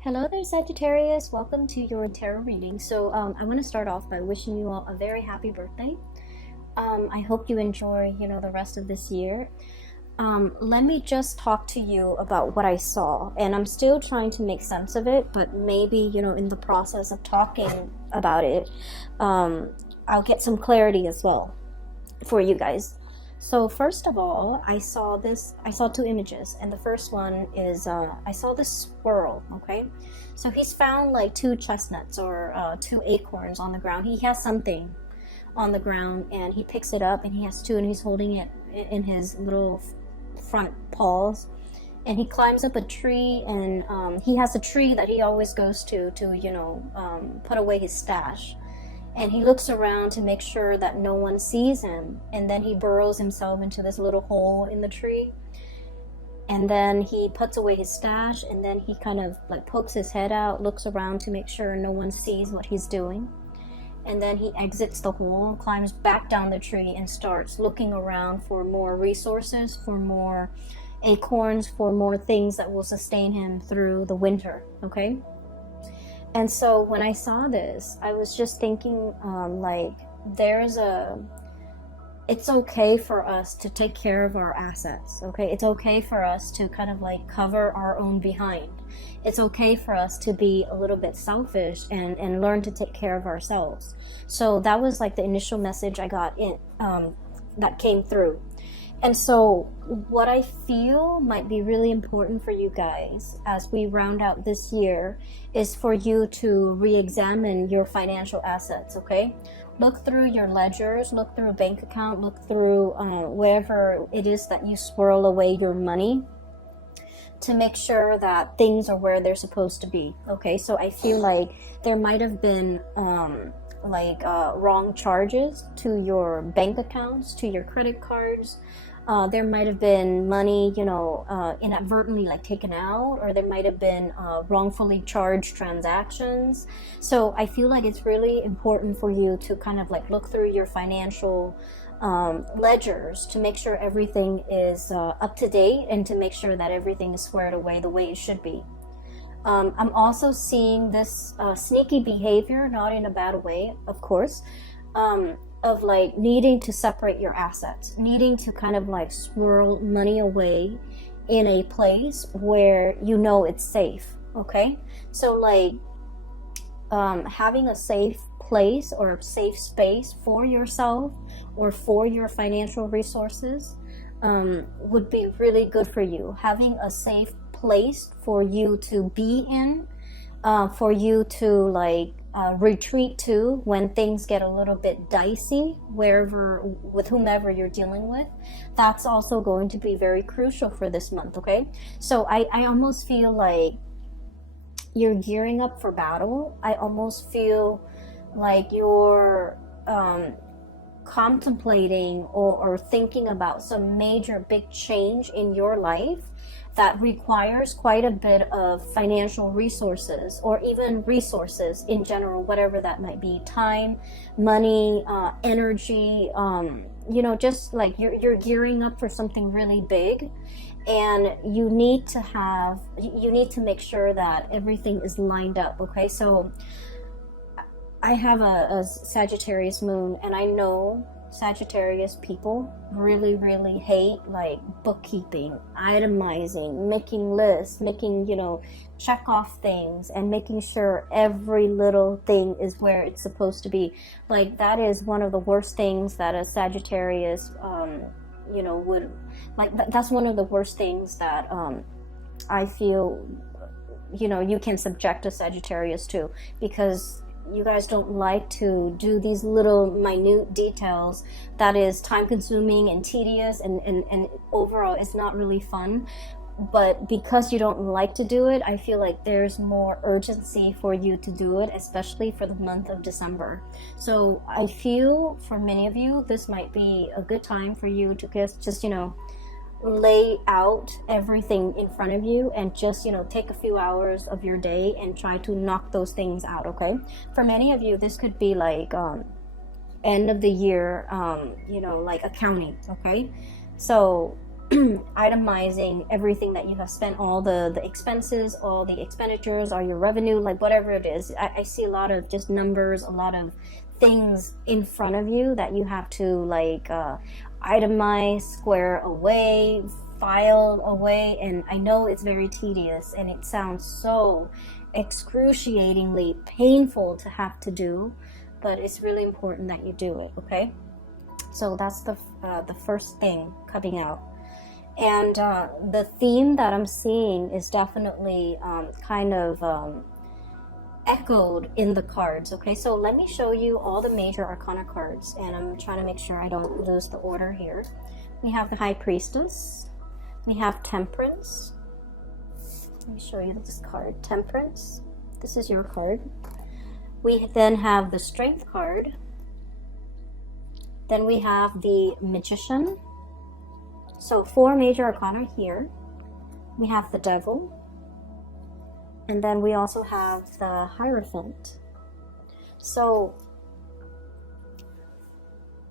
Hello there, Sagittarius. Welcome to your tarot reading. I want to start off by wishing you all a very happy birthday. I hope you enjoy, the rest of this year. Let me just talk to you about what I saw, and I'm still trying to make sense of it, but maybe, in the process of talking about it, I'll get some clarity as well for you guys. So first of all, I saw two images, and the first one is, I saw this squirrel, okay? So he's found like two chestnuts or two acorns on the ground. He has something on the ground, and he picks it up, and he has two, and he's holding it in his little front paws. And he climbs up a tree, and he has a tree that he always goes to put away his stash. And he looks around to make sure that no one sees him. And then he burrows himself into this little hole in the tree. And then he puts away his stash, and then he kind of like pokes his head out, looks around to make sure no one sees what he's doing. And then he exits the hole, climbs back down the tree, and starts looking around for more resources, for more acorns, for more things that will sustain him through the winter, okay? And so when I saw this, I was just thinking, it's okay for us to take care of our assets, okay? It's okay for us to kind of like cover our own behind. It's okay for us to be a little bit selfish and learn to take care of ourselves. So that was like the initial message I got that came through. And so what I feel might be really important for you guys as we round out this year is for you to re-examine your financial assets, okay? Look through your ledgers, look through a bank account, look through wherever it is that you swirl away your money to make sure that things are where they're supposed to be, okay? So I feel like there might have been wrong charges to your bank accounts, to your credit cards. There might have been money, inadvertently like taken out, or there might have been wrongfully charged transactions. So I feel like it's really important for you to kind of like look through your financial ledgers to make sure everything is up to date and to make sure that everything is squared away the way it should be. I'm also seeing this sneaky behavior, not in a bad way, of course, of like needing to separate your assets, needing to kind of like swirl money away in a place where it's safe, okay? So like having a safe place or a safe space for yourself or for your financial resources would be really good for you. Having a safe place for you to be in, for you to retreat to when things get a little bit dicey, with whomever you're dealing with. That's also going to be very crucial for this month, okay? So I almost feel like you're gearing up for battle. I almost feel like you're contemplating or thinking about some major big change in your life that requires quite a bit of financial resources, or even resources in general, whatever that might be, time, money, energy, just like you're gearing up for something really big, and you need to make sure that everything is lined up, okay? So I have a Sagittarius moon, and I know Sagittarius people really, really hate like bookkeeping, itemizing, making lists, making, check off things and making sure every little thing is where it's supposed to be. Like that is one of the worst things that a Sagittarius, would like. That's one of the worst things that I feel, you can subject a Sagittarius to, because you guys don't like to do these little minute details that is time consuming and tedious and overall it's not really fun. But because you don't like to do it, I feel like there's more urgency for you to do it, especially for the month of December. So I feel for many of you, this might be a good time for you to just lay out everything in front of you and just take a few hours of your day and try to knock those things out, okay? For many of you, this could be like end of the year like accounting, okay? So itemizing everything that you have spent, all the expenses, all the expenditures, all your revenue, like whatever it is. I see a lot of just numbers, a lot of things in front of you that you have to like itemize, square away, file away. And I know it's very tedious and it sounds so excruciatingly painful to have to do, but it's really important that you do it, okay? So that's the first thing coming out. And the theme that I'm seeing is definitely kind of echoed in the cards, okay? So let me show you all the major arcana cards, and I'm trying to make sure I don't lose the order here. We have the High Priestess. We have Temperance. Let me show you this card, Temperance. This is your card. We then have the Strength card. Then we have the Magician. So 4 major arcana here. We have the Devil. And then we also have the Hierophant. So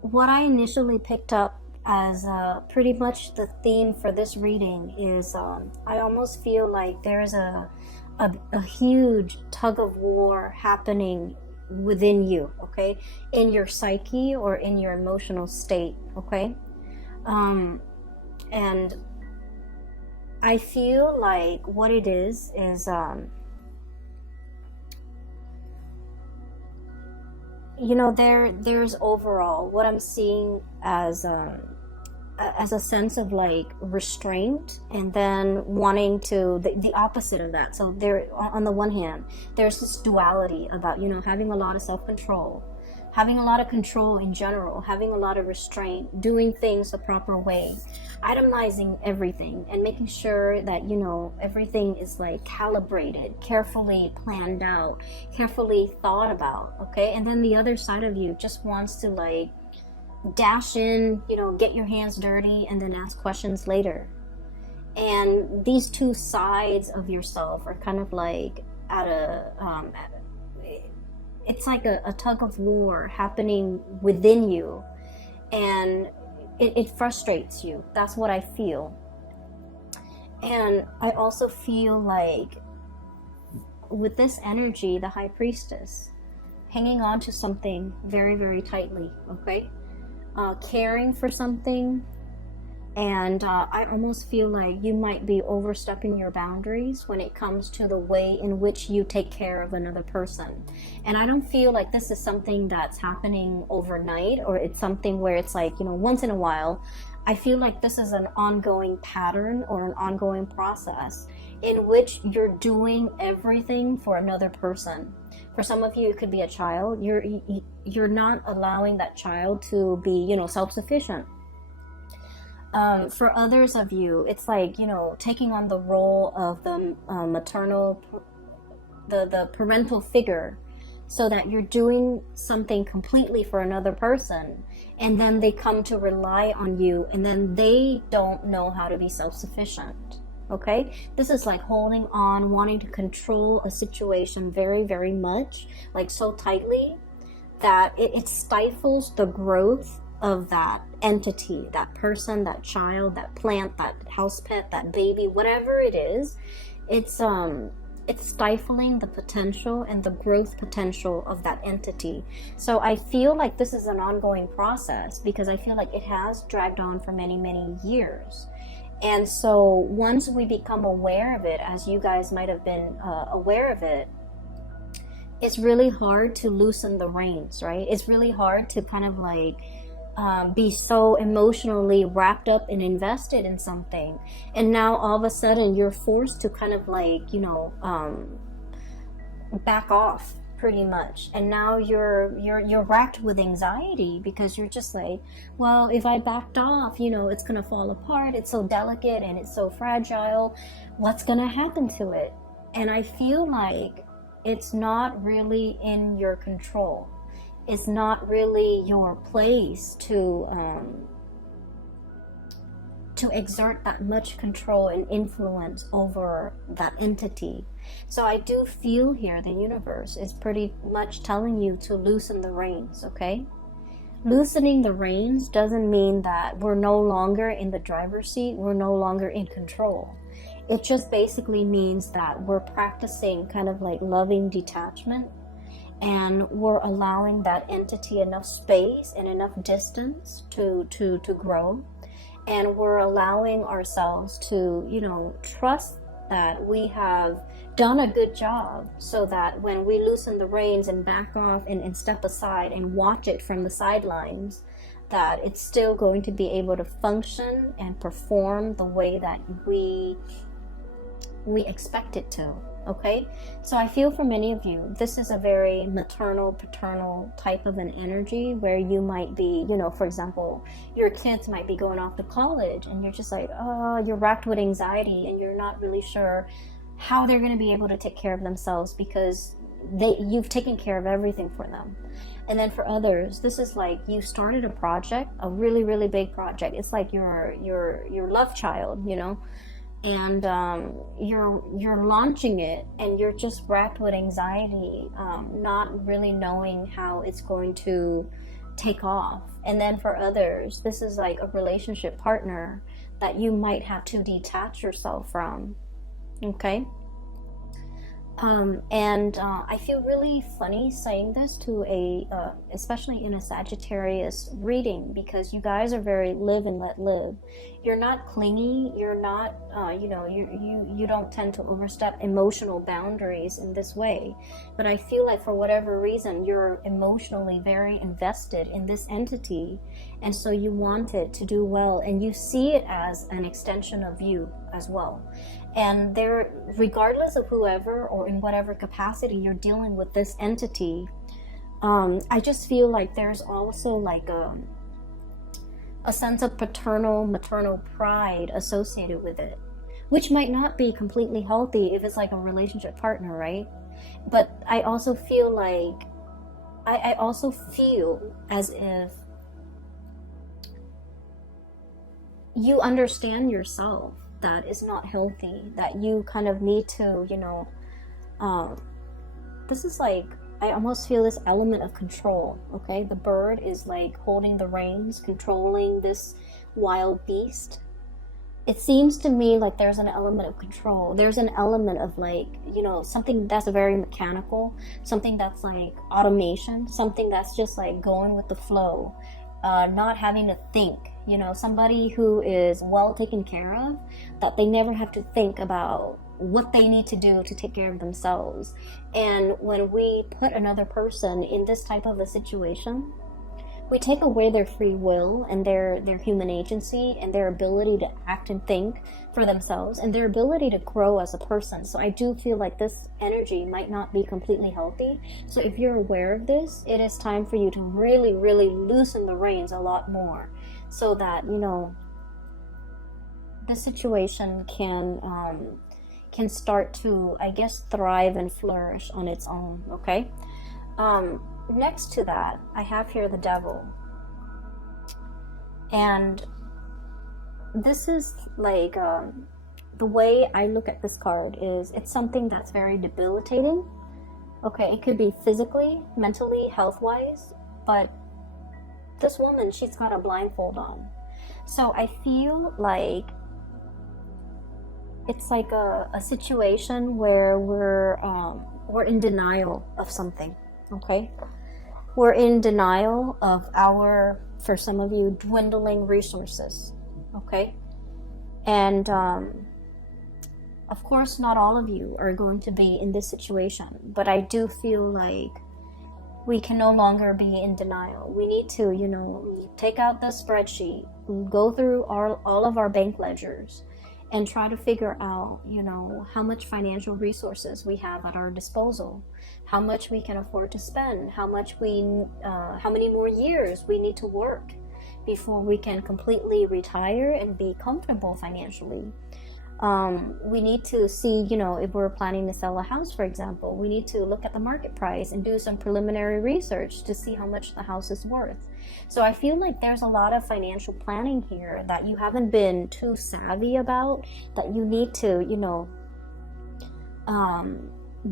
what I initially picked up as pretty much the theme for this reading is I almost feel like there's a huge tug of war happening within you, okay? In your psyche or in your emotional state, okay? And I feel like what it is you know, there's overall what I'm seeing as a sense of like restraint, and then wanting to the opposite of that. So there, on the one hand, there's this duality about, you know, having a lot of self-control, having a lot of control in general, having a lot of restraint, doing things the proper way, itemizing everything, and making sure that, you know, everything is like calibrated, carefully planned out, carefully thought about, okay? And then the other side of you just wants to like dash in, you know, get your hands dirty, and then ask questions later. And these two sides of yourself are kind of like at a it's like a tug of war happening within you, and it frustrates you. That's what I feel. And I also feel like with this energy, the High Priestess, hanging on to something very, very tightly, okay? Caring for something, and I almost feel like you might be overstepping your boundaries when it comes to the way in which you take care of another person. And I don't feel like this is something that's happening overnight, or it's something where it's like, you know, once in a while. I feel like this is an ongoing pattern or an ongoing process in which you're doing everything for another person. For some of you, it could be a child. You're not allowing that child to be, you know, self-sufficient. For others of you, it's like, you know, taking on the role of the maternal, the parental figure, so that you're doing something completely for another person, and then they come to rely on you, and then they don't know how to be self-sufficient. Okay, this is like holding on, wanting to control a situation very, very much, like so tightly that it stifles the growth of that entity, that person, that child, that plant, that house pet, that baby, whatever it is. It's stifling the potential and the growth potential of that entity. So I feel like this is an ongoing process, because I feel like it has dragged on for many, many years. And so once we become aware of it, as you guys might have been aware of it, it's really hard to loosen the reins, right? It's really hard to kind of like be so emotionally wrapped up and invested in something, and now all of a sudden you're forced to kind of like, you know, back off pretty much. And now you're racked with anxiety, because you're just like, well, if I backed off, you know, it's gonna fall apart. It's so delicate and it's so fragile. What's gonna happen to it? And I feel like it's not really in your control. It's not really your place to exert that much control and influence over that entity. So I do feel here the universe is pretty much telling you to loosen the reins, okay? Loosening the reins doesn't mean that we're no longer in the driver's seat, we're no longer in control. It just basically means that we're practicing kind of like loving detachment, and we're allowing that entity enough space and enough distance to grow. And we're allowing ourselves to, you know, trust that we have done a good job, so that when we loosen the reins and back off and step aside and watch it from the sidelines, that it's still going to be able to function and perform the way that we expect it to. Okay, so I feel for many of you, this is a very maternal, paternal type of an energy, where you might be, you know, for example, your kids might be going off to college, and you're just like, oh, you're racked with anxiety, and you're not really sure how they're going to be able to take care of themselves, because you've taken care of everything for them. And then for others, this is like you started a project, a really, really big project. It's like your love child, you know, and you're launching it, and you're just racked with anxiety, not really knowing how it's going to take off. And then for others, this is like a relationship partner that you might have to detach yourself from. Okay. I feel really funny saying this to especially in a Sagittarius reading, because you guys are very live and let live. You're not clingy. You're not, you don't tend to overstep emotional boundaries in this way. But I feel like for whatever reason, you're emotionally very invested in this entity. And so you want it to do well, and you see it as an extension of you as well. And there, regardless of whoever or in whatever capacity you're dealing with this entity, I just feel like there's also like a sense of paternal, maternal pride associated with it, which might not be completely healthy if it's like a relationship partner, right? But I also feel like, I also feel as if you understand yourself that is not healthy, that you kind of need to, this is like, I almost feel this element of control. Okay, the bird is like holding the reins, controlling this wild beast. It seems to me like there's an element of control. There's an element of like, something that's very mechanical, something that's like automation, something that's just like going with the flow, not having to think. Somebody who is well taken care of, that they never have to think about what they need to do to take care of themselves. And when we put another person in this type of a situation, we take away their free will and their human agency and their ability to act and think for themselves and their ability to grow as a person. So I do feel like this energy might not be completely healthy. So if you're aware of this, it is time for you to really, really loosen the reins a lot more, so that, the situation can start to, I guess, thrive and flourish on its own. Okay. Next to that, I have here the devil. And this is like, the way I look at this card is, it's something that's very debilitating. Okay, it could be physically, mentally, health-wise, but this woman, she's got a blindfold on. So I feel like it's like a situation where we're in denial of something. Okay, we're in denial of our, for some of you, dwindling resources. Okay, and of course not all of you are going to be in this situation, but I do feel like we can no longer be in denial. We need to, take out the spreadsheet, go through all of our bank ledgers, and try to figure out, how much financial resources we have at our disposal, how much we can afford to spend, how many more years we need to work before we can completely retire and be comfortable financially. We need to see, if we're planning to sell a house, for example, we need to look at the market price and do some preliminary research to see how much the house is worth. So I feel like there's a lot of financial planning here that you haven't been too savvy about, that you need to,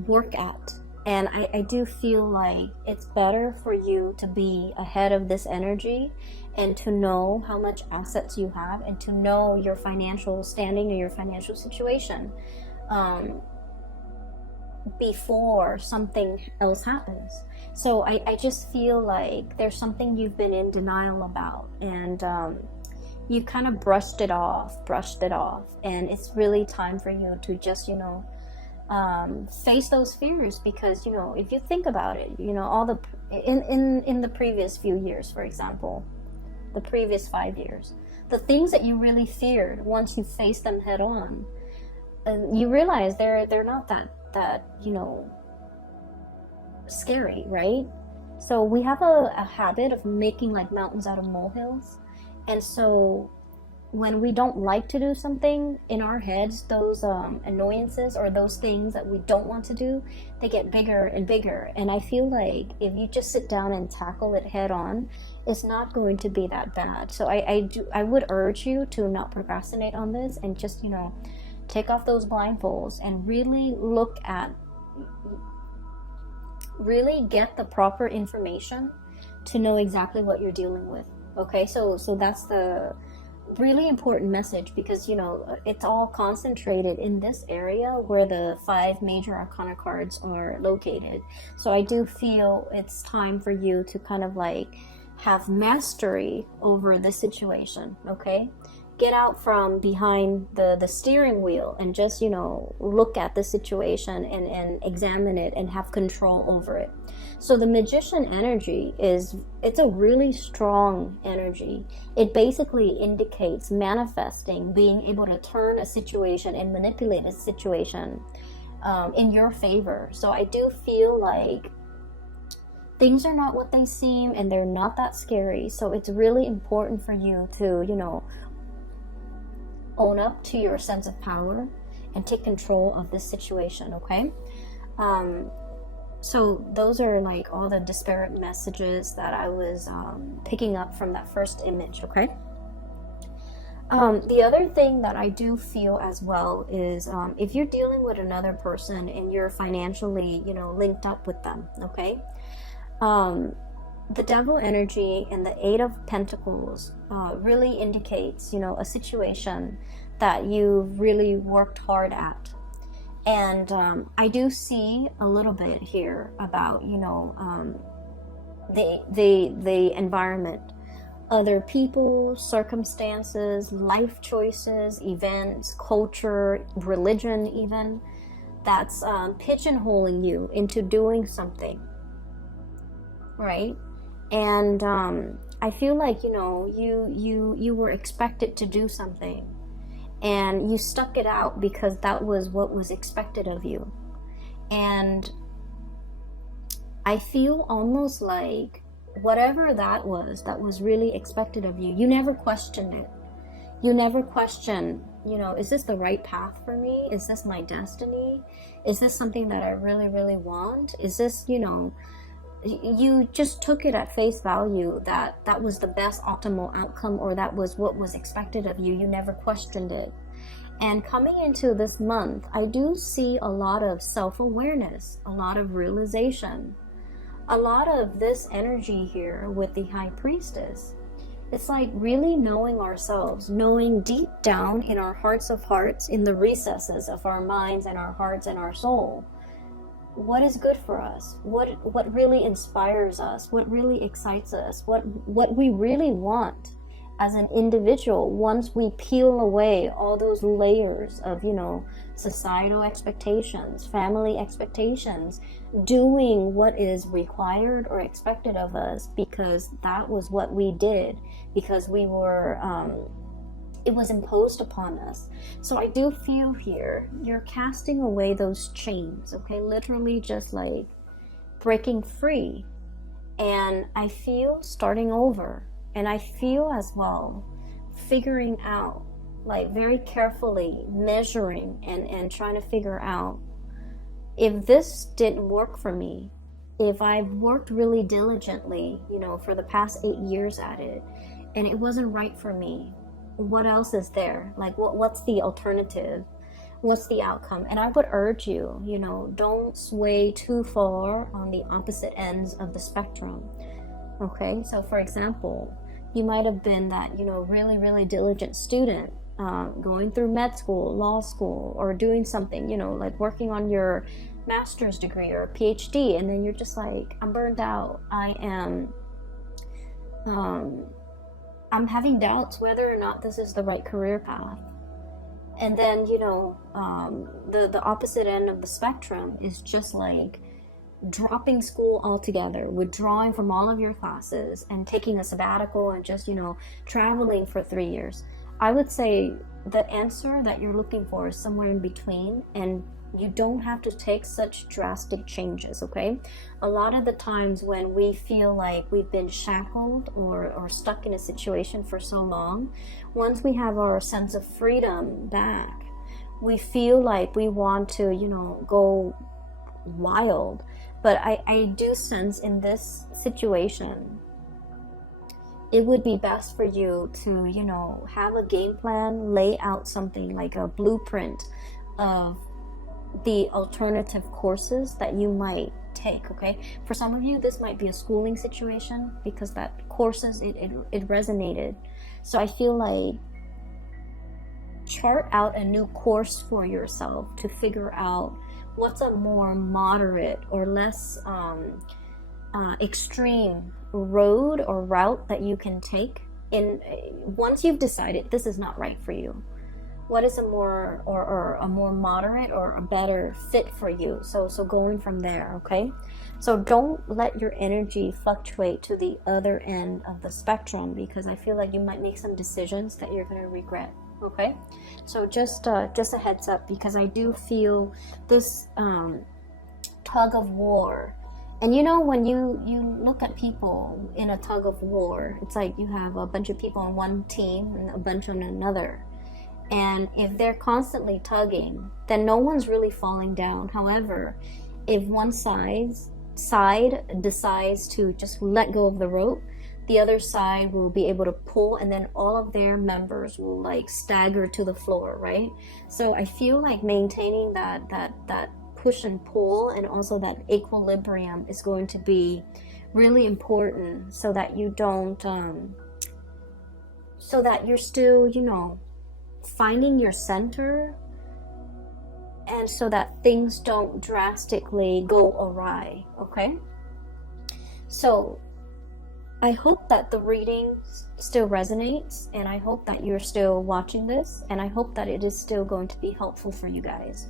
work at. And I do feel like it's better for you to be ahead of this energy and to know how much assets you have and to know your financial standing or your financial situation before something else happens. So I just feel like there's something you've been in denial about, and you kind of brushed it off, and it's really time for you to just, face those fears, because if you think about it, all the in the previous few years, for example, the previous 5 years, the things that you really feared, once you face them head on, you realize they're not that scary, right? So we have a habit of making like mountains out of molehills, and so when we don't like to do something, in our heads, those annoyances or those things that we don't want to do, they get bigger and bigger. And I feel like if you just sit down and tackle it head on, it's not going to be that bad. So I would urge you to not procrastinate on this, and just take off those blindfolds and really get the proper information to know exactly what you're dealing with. Okay, so that's the really important message, because it's all concentrated in this area where the 5 major arcana cards are located. So I do feel it's time for you to kind of like have mastery over this situation. Okay, get out from behind the steering wheel and just look at the situation and examine it and have control over it. So the Magician energy it's a really strong energy. It basically indicates manifesting, being able to turn a situation and manipulate a situation in your favor. So I do feel like things are not what they seem, and they're not that scary. So it's really important for you to own up to your sense of power and take control of this situation. Okay, so those are like all the disparate messages that I was picking up from that first image. Okay, the other thing that I do feel as well is if you're dealing with another person and you're financially linked up with them. Okay, the Devil energy and the 8 of Pentacles really indicates, a situation that you've really worked hard at. And I do see a little bit here about, the environment, other people, circumstances, life choices, events, culture, religion even, that's pigeonholing you into doing something, right? And I feel like you were expected to do something, and you stuck it out because that was what was expected of you. And I feel almost like whatever that was really expected of you, you never questioned it. You never questioned, is this the right path for me? Is this my destiny? Is this something that I really, really want? Is this, you just took it at face value that was the best optimal outcome, or that was what was expected of you. You never questioned it. And coming into this month, I do see a lot of self-awareness, a lot of realization, a lot of this energy here with the High Priestess. It's like really knowing ourselves, knowing deep down in our hearts of hearts, in the recesses of our minds and our hearts and our soul, what is good for us, what really inspires us, what really excites us, what we really want as an individual. Once we peel away all those layers of societal expectations, family expectations, doing what is required or expected of us because that was what we did, because we were it was imposed upon us. So I do feel here you're casting away those chains, okay? Literally just like breaking free. And I feel starting over. And I feel as well figuring out, like very carefully measuring and trying to figure out, if this didn't work for me, if I've worked really diligently, for the past 8 years at it, and it wasn't right for me, what else is there? Like, what's the alternative? What's the outcome? And I would urge you, you know, don't sway too far on the opposite ends of the spectrum. Okay, so for example, you might have been that, you know, really, really diligent student, going through med school, law school, or doing something, you know, like working on your master's degree or a PhD, and then you're just like, I'm burned out. I'm having doubts whether or not this is the right career path. And then, you know, the opposite end of the spectrum is just like dropping school altogether, withdrawing from all of your classes and taking a sabbatical and just, you know, traveling for 3 years. I would say the answer that you're looking for is somewhere in between, and you don't have to take such drastic changes, okay? A lot of the times when we feel like we've been shackled or stuck in a situation for so long, once we have our sense of freedom back, we feel like we want to, you know, go wild. But I do sense in this situation, it would be best for you to, you know, have a game plan, lay out something like a blueprint of the alternative courses that you might take, okay? For some of you, this might be a schooling situation because that courses, it resonated. So I feel like chart out a new course for yourself to figure out what's a more moderate or less extreme road or route that you can take. And once you've decided this is not right for you, what is a more or a more moderate or a better fit for you? So going from there, okay? So don't let your energy fluctuate to the other end of the spectrum, because I feel like you might make some decisions that you're going to regret, okay? So just a heads up, because I do feel this tug of war. And you know, when you look at people in a tug of war, it's like you have a bunch of people on one team and a bunch on another. And if they're constantly tugging, then no one's really falling down. However, if one side decides to just let go of the rope, the other side will be able to pull, and then all of their members will like stagger to the floor, right? So I feel like maintaining that push and pull and also that equilibrium is going to be really important, so that you don't so that you're still, you know, finding your center, and so that things don't drastically go awry, okay? So I hope that the reading still resonates, and I hope that you're still watching this, and I hope that it is still going to be helpful for you guys.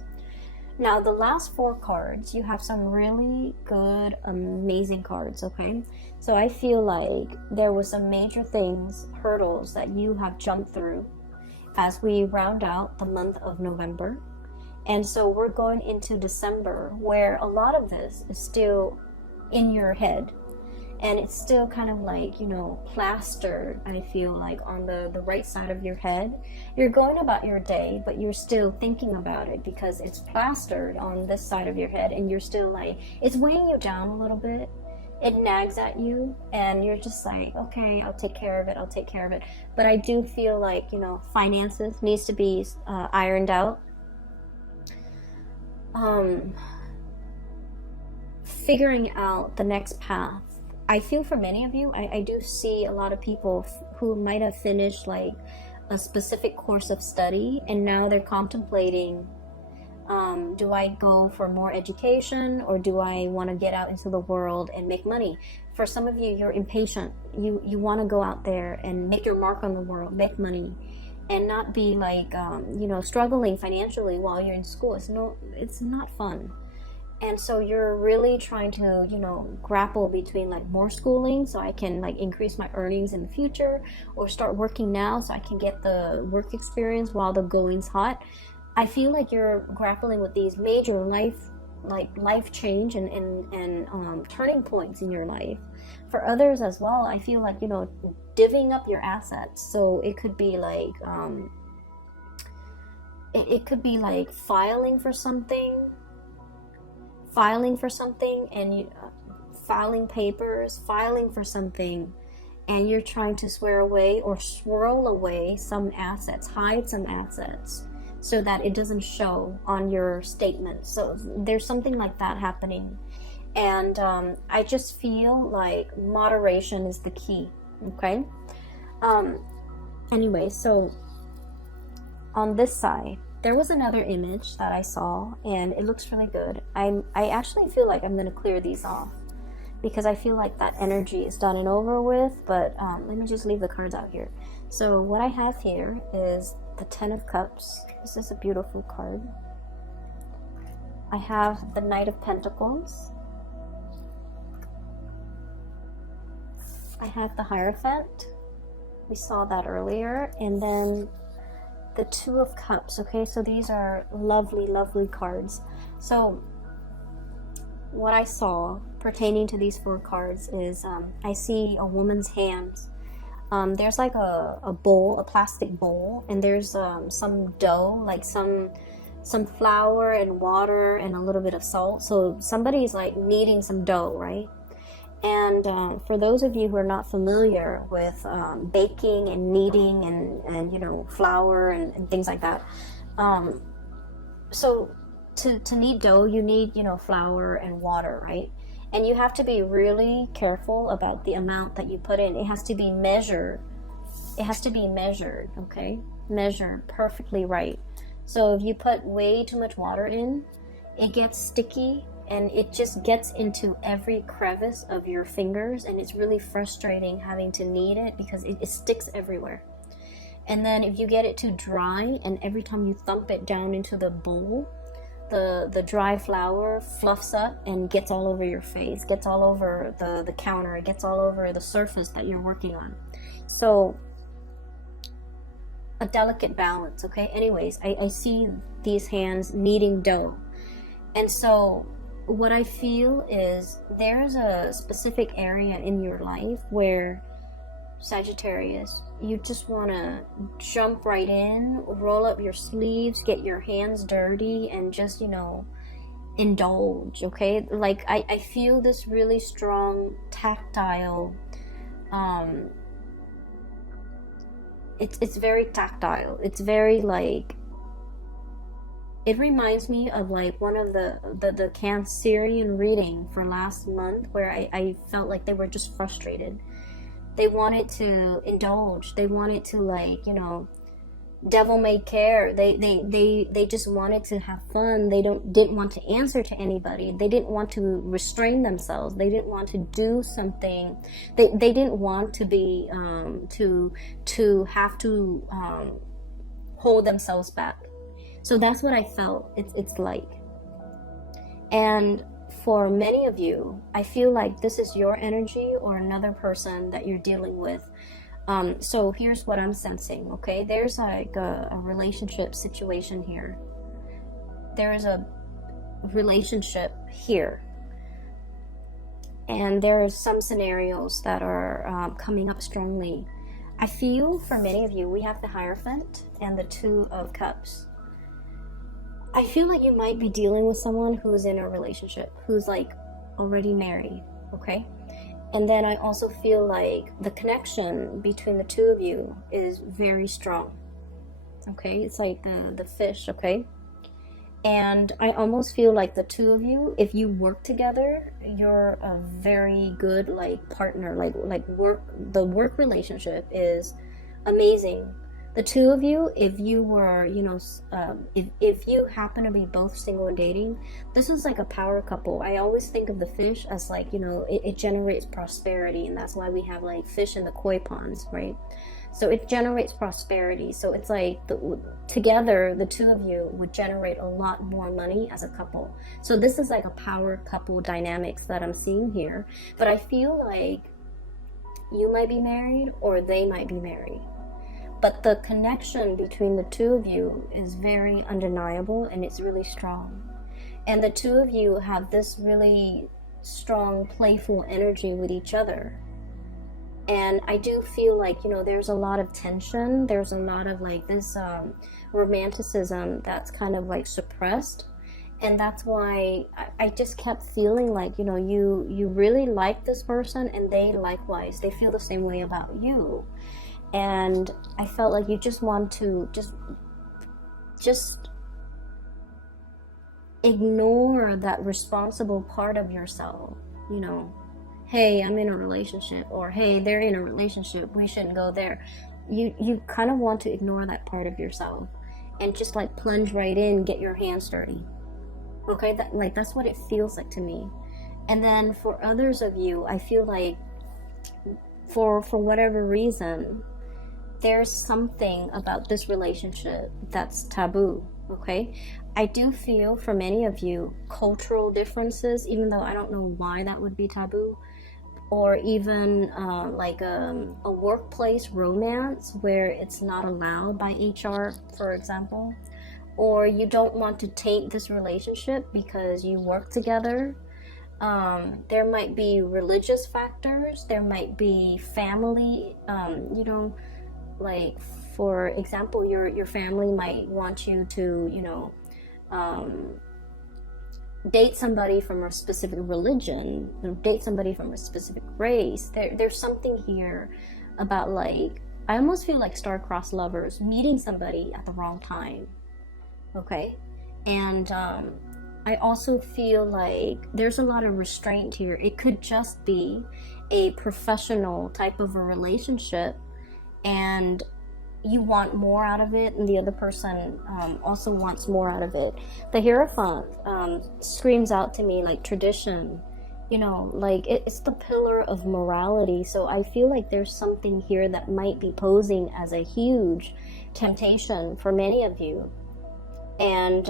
Now, the last 4 cards, you have some really good, amazing cards, okay? So I feel like there was some major things, hurdles that you have jumped through as we round out the month of November. And so we're going into December, where a lot of this is still in your head, and it's still kind of like, you know, plastered, I feel like, on the right side of your head. You're going about your day, but you're still thinking about it because it's plastered on this side of your head, and you're still like, it's weighing you down a little bit. It nags at you, and you're just like, okay, I'll take care of it. But I do feel like, you know, finances needs to be ironed out. Figuring out the next path. I feel for many of you, I do see a lot of people who might have finished like a specific course of study, and now they're contemplating, do I go for more education, or do I want to get out into the world and make money? For some of you, you're impatient. You want to go out there and make your mark on the world, make money, and not be like, you know, struggling financially while you're in school. It's not fun. And so you're really trying to, you know, grapple between like more schooling so I can like increase my earnings in the future, or start working now so I can get the work experience while the going's hot. I feel like you're grappling with these major life change and turning points in your life. For others as well, I feel like, you know, divvying up your assets. So it could be like filing for something, and you filing papers, filing for something, and you're trying to swear away or swirl away some assets, hide some assets. so that it doesn't show on your statement. So there's something like that happening. And I just feel like moderation is the key. Okay. Anyway, so on this side, there was another image that I saw, and it looks really good. I actually feel like I'm going to clear these off, because I feel like that energy is done and over with. But let me just leave the cards out here. So what I have here is the Ten of Cups. This is a beautiful card. I have the Knight of Pentacles. I have the Hierophant. We saw that earlier. And then the Two of Cups. Okay, so these are lovely, lovely cards. So what I saw pertaining to these 4 cards is I see a woman's hands. There's like a bowl, a plastic bowl, and there's some dough, like some flour and water and a little bit of salt. So somebody's like kneading some dough, right? And for those of you who are not familiar with baking and kneading and you know, flour and things like that, so to knead dough, you need, you know, flour and water, right? And you have to be really careful about the amount that you put in. It has to be measured. It has to be measured, okay? Measured perfectly right. So if you put way too much water in, it gets sticky, and it just gets into every crevice of your fingers, and it's really frustrating having to knead it because it sticks everywhere. And then if you get it too dry, and every time you thump it down into the bowl, the dry flour fluffs up and gets all over your face, gets all over the counter, it gets all over the surface that you're working on. So a delicate balance, okay? Anyways, I see these hands kneading dough. And so what I feel is there's a specific area in your life where, Sagittarius, you just want to jump right in, roll up your sleeves, get your hands dirty, and just, you know, indulge, okay? Like, I feel this really strong tactile, it's very tactile. It's very, like, it reminds me of like one of the Cancerian reading for last month, where I felt like they were just frustrated. They wanted to indulge. They wanted to, like, you know, devil may care. They just wanted to have fun. They didn't want to answer to anybody. They didn't want to restrain themselves. They didn't want to do something. They didn't want to be to have to hold themselves back. So that's what I felt it's like. And for many of you, I feel like this is your energy or another person that you're dealing with. So here's what I'm sensing, okay? There's like a relationship situation here. There is a relationship here. And there are some scenarios that are coming up strongly. I feel for many of you, we have the Hierophant and the Two of Cups. I feel like you might be dealing with someone who's in a relationship, who's like already married, okay? And then I also feel like the connection between the two of you is very strong, okay? It's like the fish, okay? And I almost feel like the two of you, if you work together, you're a very good like partner, like the work relationship is amazing. The two of you, if you were, you know, if you happen to be both single and dating, this is like a power couple. I always think of the fish as like, you know, it generates prosperity, and that's why we have like fish in the koi ponds, right? So it generates prosperity. So it's like together, the two of you would generate a lot more money as a couple. So this is like a power couple dynamics that I'm seeing here. But I feel like you might be married or they might be married. But the connection between the two of you is very undeniable, and it's really strong. And the two of you have this really strong, playful energy with each other. And I do feel like, you know, there's a lot of tension. There's a lot of like this romanticism that's kind of like suppressed. And that's why I just kept feeling like, you know, you really like this person, and they likewise, they feel the same way about you. And I felt like you just want to just just ignore that responsible part of yourself, you know, hey, I'm in a relationship, or hey, they're in a relationship, we shouldn't go there. You kind of want to ignore that part of yourself and just like plunge right in, get your hands dirty. Okay, that's what it feels like to me. And then for others of you, I feel like for whatever reason, there's something about this relationship that's taboo. Okay, I do feel for many of you, cultural differences, even though I don't know why that would be taboo, or even like a workplace romance where it's not allowed by HR, for example, or you don't want to taint this relationship because you work together. There might be religious factors, there might be family, you know, like for example, your family might want you to, you know, date somebody from a specific religion, date somebody from a specific race. There's something here about, like, I almost feel like star-crossed lovers meeting somebody at the wrong time. Okay, and I also feel like there's a lot of restraint here. It could just be a professional type of a relationship, and you want more out of it, and the other person also wants more out of it. The Hierophant screams out to me like tradition, you know, like it's the pillar of morality. So I feel like there's something here that might be posing as a huge temptation for many of you, and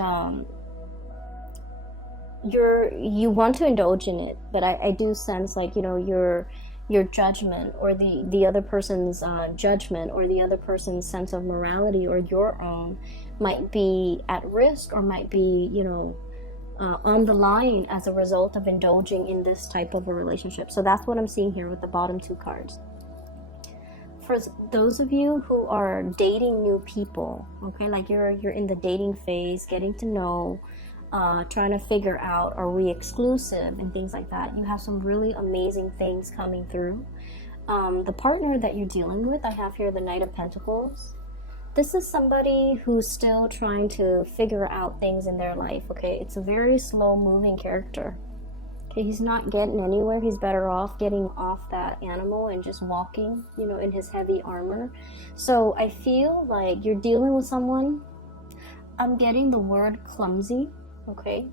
you want to indulge in it, but I do sense, like, you know, your judgment, or the other person's judgment, or the other person's sense of morality, or your own, might be at risk, or might be, you know, on the line as a result of indulging in this type of a relationship. So that's what I'm seeing here with the bottom two cards. For those of you who are dating new people, okay, like you're in the dating phase, getting to know, trying to figure out, are we exclusive and things like that, you have some really amazing things coming through. The partner that you're dealing with, I have here the Knight of Pentacles. This is somebody who's still trying to figure out things in their life. Okay, it's a very slow moving character. Okay, he's not getting anywhere. He's better off getting off that animal and just walking, you know, in his heavy armor. So I feel like you're dealing with someone, I'm getting the word clumsy. Okay,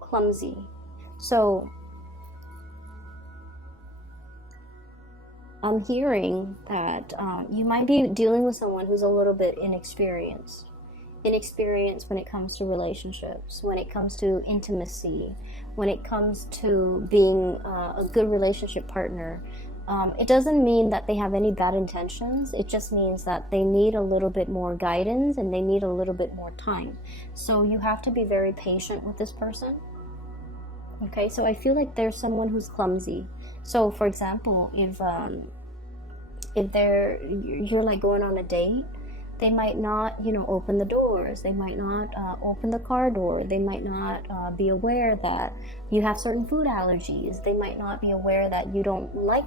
clumsy. So I'm hearing that you might be dealing with someone who's a little bit inexperienced when it comes to relationships, when it comes to intimacy, when it comes to being a good relationship partner. It doesn't mean that they have any bad intentions. It just means that they need a little bit more guidance, and they need a little bit more time. So you have to be very patient with this person. Okay, so I feel like there's someone who's clumsy. So for example, if you're like going on a date, they might not, you know, open the doors. They might not open the car door. They might not be aware that you have certain food allergies. They might not be aware that you don't like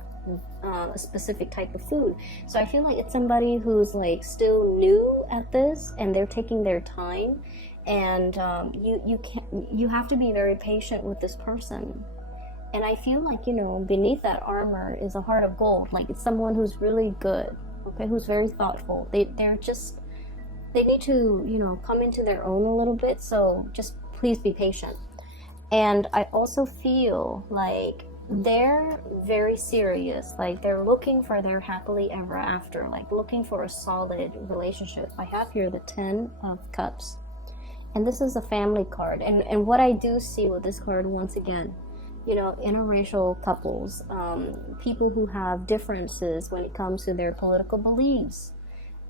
a specific type of food. So I feel like it's somebody who's like still new at this, and they're taking their time, and you have to be very patient with this person. And I feel like, you know, beneath that armor is a heart of gold. Like, it's someone who's really good, okay, who's very thoughtful. They need to, you know, come into their own a little bit. So just please be patient. And I also feel like they're very serious. Like, they're looking for their happily ever after, like looking for a solid relationship. I have here the 10 of Cups, and this is a family card. And what I do see with this card, once again, you know, interracial couples, people who have differences when it comes to their political beliefs,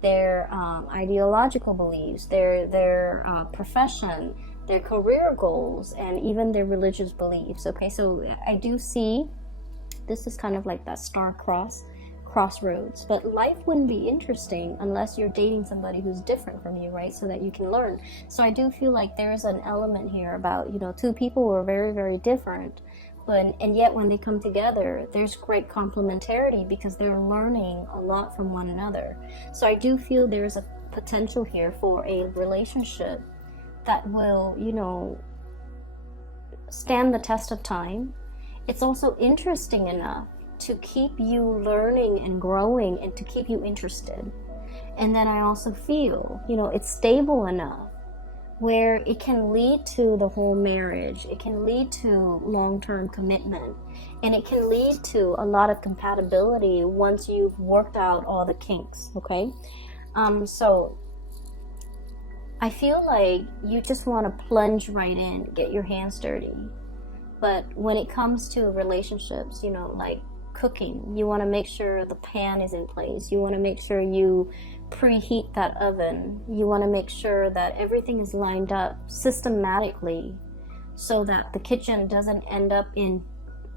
their ideological beliefs, their profession, their career goals, and even their religious beliefs. Okay, so I do see this is kind of like that crossroads. But life wouldn't be interesting unless you're dating somebody who's different from you, right? So that you can learn. So I do feel like there's an element here about, you know, two people who are very, very different, and yet when they come together, there's great complementarity because they're learning a lot from one another. So I do feel there's a potential here for a relationship that will, you know, stand the test of time. It's also interesting enough to keep you learning and growing and to keep you interested. And then I also feel, you know, it's stable enough where it can lead to the whole marriage. It can lead to long-term commitment, and it can lead to a lot of compatibility once you've worked out all the kinks, okay? So I feel like you just want to plunge right in, get your hands dirty. But when it comes to relationships, you know, like cooking, you want to make sure the pan is in place. You want to make sure you preheat that oven. You want to make sure that everything is lined up systematically so that the kitchen doesn't end up in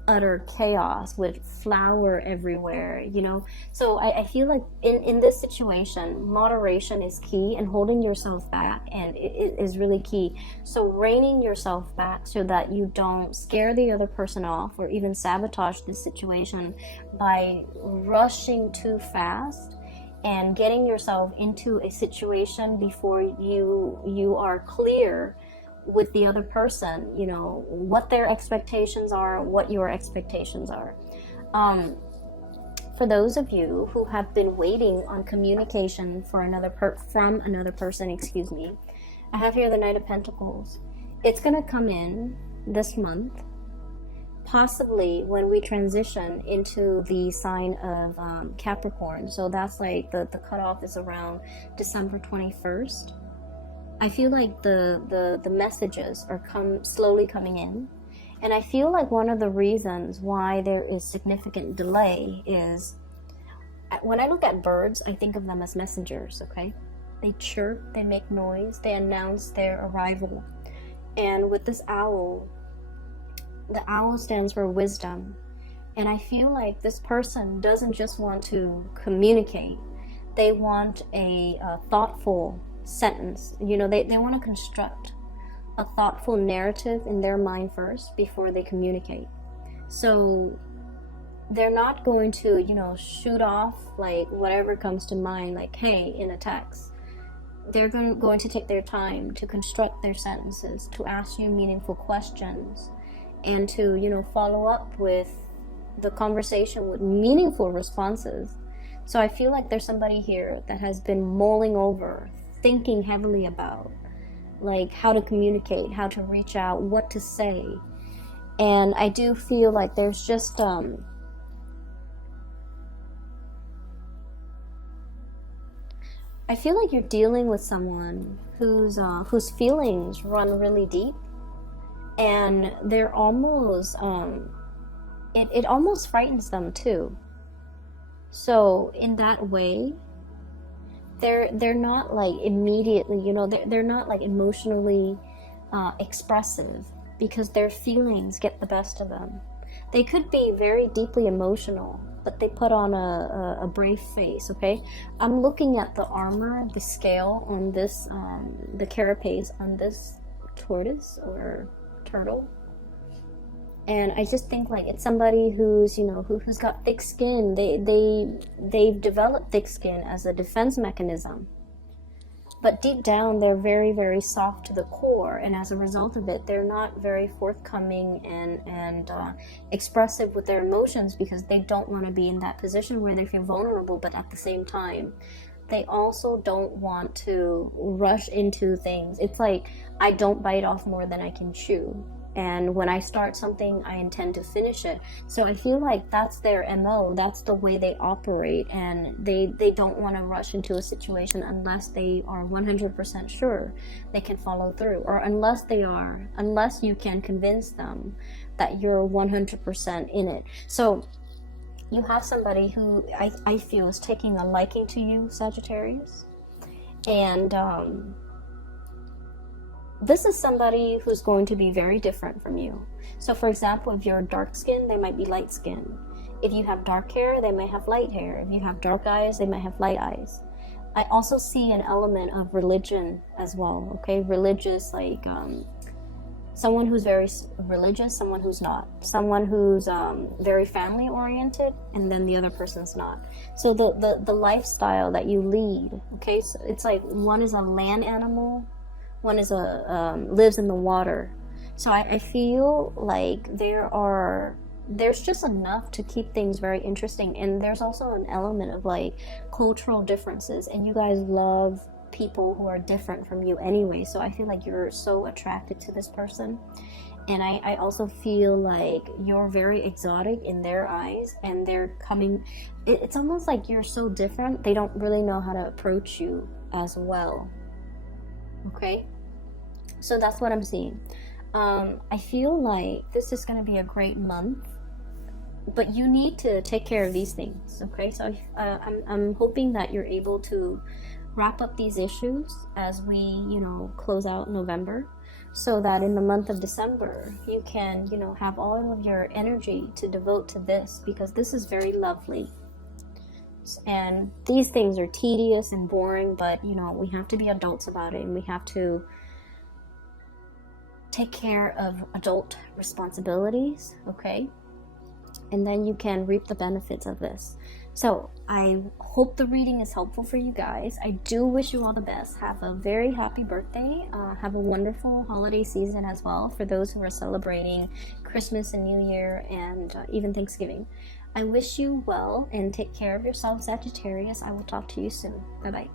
utter chaos with flour everywhere, you know. So I feel like in this situation, moderation is key, and holding yourself back and it is really key. So reining yourself back so that you don't scare the other person off or even sabotage this situation by rushing too fast and getting yourself into a situation before you are clear with the other person, you know, what their expectations are, what your expectations are. For those of you who have been waiting on communication from another person, excuse me, I have here the Knight of Pentacles. It's going to come in this month, possibly when we transition into the sign of Capricorn. So that's like the cutoff is around December 21st. I feel like the messages are slowly coming in. And I feel like one of the reasons why there is significant delay is, when I look at birds, I think of them as messengers, okay? They chirp, they make noise, they announce their arrival. And with this owl, the owl stands for wisdom. And I feel like this person doesn't just want to communicate. They want a thoughtful sentence. You know, they want to construct a thoughtful narrative in their mind first before they communicate. So they're not going to, you know, shoot off like whatever comes to mind, like, hey, in a text. They're going to take their time to construct their sentences, to ask you meaningful questions, and to, you know, follow up with the conversation with meaningful responses. So I feel like there's somebody here that has been mulling over, thinking heavily about like how to communicate, how to reach out, what to say. And I do feel like there's just I feel like you're dealing with someone whose feelings run really deep, and they're almost it almost frightens them too. So in that way, they're not like immediately, you know, they're not like emotionally expressive because their feelings get the best of them. They could be very deeply emotional, but they put on a brave face, okay? I'm looking at the armor, the scale on this, the carapace on this tortoise or turtle. And I just think like it's somebody who's, you know, who's got thick skin. They've developed thick skin as a defense mechanism. But deep down, they're very, very soft to the core. And as a result of it, they're not very forthcoming and expressive with their emotions because they don't want to be in that position where they feel vulnerable. But at the same time, they also don't want to rush into things. It's like, I don't bite off more than I can chew. And when I start something, I intend to finish it. So I feel like that's their MO. That's the way they operate. And they don't want to rush into a situation unless they are 100% sure they can follow through. Or unless you can convince them that you're 100% in it. So you have somebody who I feel is taking a liking to you, Sagittarius. And this is somebody who's going to be very different from you. So for example, if you're dark skin, they might be light skin. If you have dark hair, they may have light hair. If you have dark eyes, they might have light eyes. I also see an element of religion as well, okay? Religious, like someone who's very religious, someone who's not, someone who's very family oriented, and then the other person's not. So the lifestyle that you lead, okay, so it's like one is a land animal, one is lives in the water. So I feel like there's just enough to keep things very interesting, and there's also an element of like cultural differences, and you guys love people who are different from you anyway, so I feel like you're so attracted to this person. And I also feel like you're very exotic in their eyes, and they're coming, it's almost like you're so different, they don't really know how to approach you as well. Okay, so that's what I'm seeing. I feel like this is going to be a great month, but you need to take care of these things. Okay, so I'm hoping that you're able to wrap up these issues as we, close out November, so that in the month of December you can, have all of your energy to devote to this, because this is very lovely. And these things are tedious and boring, but we have to be adults about it, and we have to take care of adult responsibilities, okay? And then you can reap the benefits of this. So I hope the reading is helpful for you guys. I do wish you all the best. Have a very happy birthday. Have a wonderful holiday season as well for those who are celebrating Christmas and New Year, and even Thanksgiving. I wish you well, and take care of yourself, Sagittarius. I will talk to you soon. Bye-bye.